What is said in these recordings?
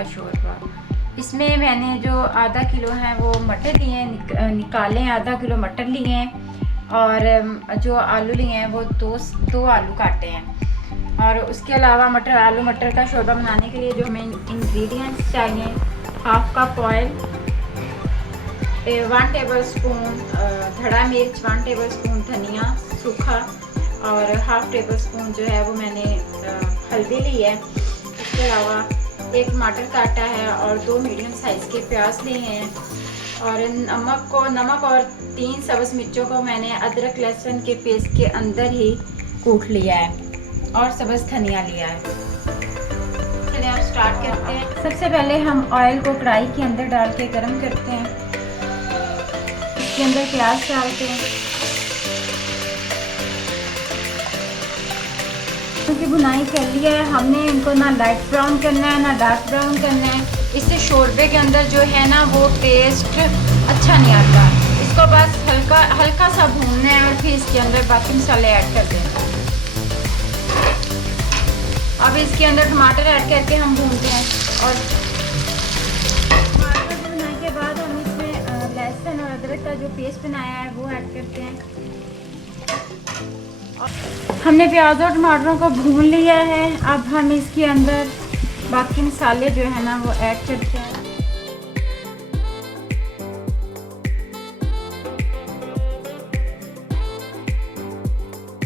का शोरबा। इसमें मैंने जो आधा किलो है वो मटर लिए हैं, निकाले हैं। आधा किलो मटर लिए हैं और जो आलू लिए हैं वो दो आलू काटे हैं। और उसके अलावा आलू मटर का शोरबा बनाने के लिए जो हमें इंग्रेडिएंट्स चाहिए, half cup oil, 1 table spoon धड़ा मिर्च, 1 टेबल स्पून धनिया सूखा और हाफ टेबल स्पून जो है वो मैंने हल्दी ली है। इसके अलावा 1 टमाटर काटा है और 2 मीडियम साइज़ के प्याज लिए हैं। और नमक और 3 सब्ज़ मिर्चों को मैंने अदरक लहसुन के पेस्ट के अंदर ही कूट लिया है और सब्ज़ धनिया लिया है। चलिए आप स्टार्ट करते हैं। सबसे पहले हम ऑयल को कढ़ाई के अंदर डाल के गर्म करते हैं। इसके अंदर प्याज डालते हैं। की बुनाई कर लिया है हमने, इनको ना लाइट ब्राउन करना है ना डार्क ब्राउन करना है। इससे शोरबे के अंदर जो है ना वो टेस्ट अच्छा नहीं आता। इसको बस हल्का सा भूनना है और फिर इसके अंदर बाकी मसाले ऐड कर देना। अब इसके अंदर टमाटर ऐड करके हम भूनते हैं और टमाटर भुनाने के बाद हम इसमें लहसुन और अदरक का जो पेस्ट बनाया है वो ऐड करते हैं। हमने प्याज और टमाटरों को भून लिया है। अब हम इसके अंदर बाकी मसाले जो है ना वो ऐड करते हैं।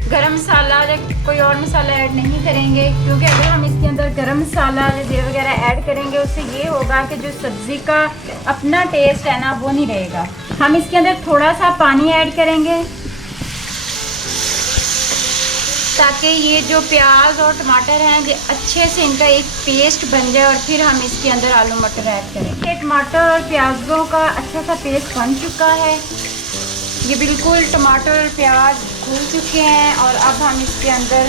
गरम मसाला या कोई और मसाला ऐड नहीं करेंगे, क्योंकि अगर हम इसके अंदर गरम मसाला जीरा वगैरह ऐड करेंगे उससे ये होगा कि जो सब्ज़ी का अपना टेस्ट है ना वो नहीं रहेगा। हम इसके अंदर थोड़ा सा पानी ऐड करेंगे ताकि ये जो प्याज और टमाटर हैं ये अच्छे से इनका एक पेस्ट बन जाए और फिर हम इसके अंदर आलू मटर ऐड करें। ये टमाटर और प्याज़ों का अच्छा सा पेस्ट बन चुका है। ये बिल्कुल टमाटर और प्याज भून चुके हैं और अब हम इसके अंदर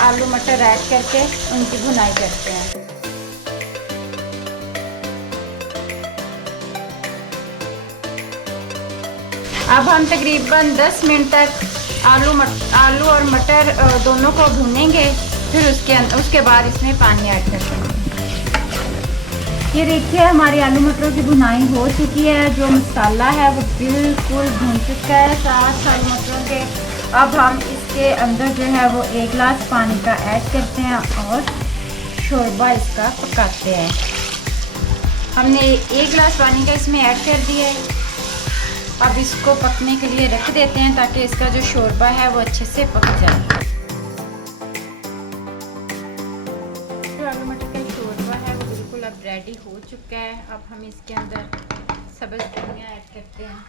आलू मटर ऐड करके उनकी भुनाई करते हैं। अब हम तकरीबन 10 मिनट तक आलू और मटर दोनों को भूनेंगे, फिर उसके बाद इसमें पानी ऐड कर देंगे। ये देखिए हमारी आलू मटरों की भुनाई हो चुकी है। जो मसाला है वो बिल्कुल भून चुका है साथ आलू मटरों के। अब हम इसके अंदर जो है वो 1 गिलास पानी का ऐड करते हैं और शोरबा इसका पकाते हैं। हमने 1 गिलास पानी का इसमें ऐड कर दिया है। अब इसको पकने के लिए रख देते हैं ताकि इसका जो शोरबा है वो अच्छे से पक जाए। जो आलू मटर का शोरबा है वो बिल्कुल अब रेडी हो चुका है। अब हम इसके अंदर सब्ज़ धनिया ऐड करते हैं।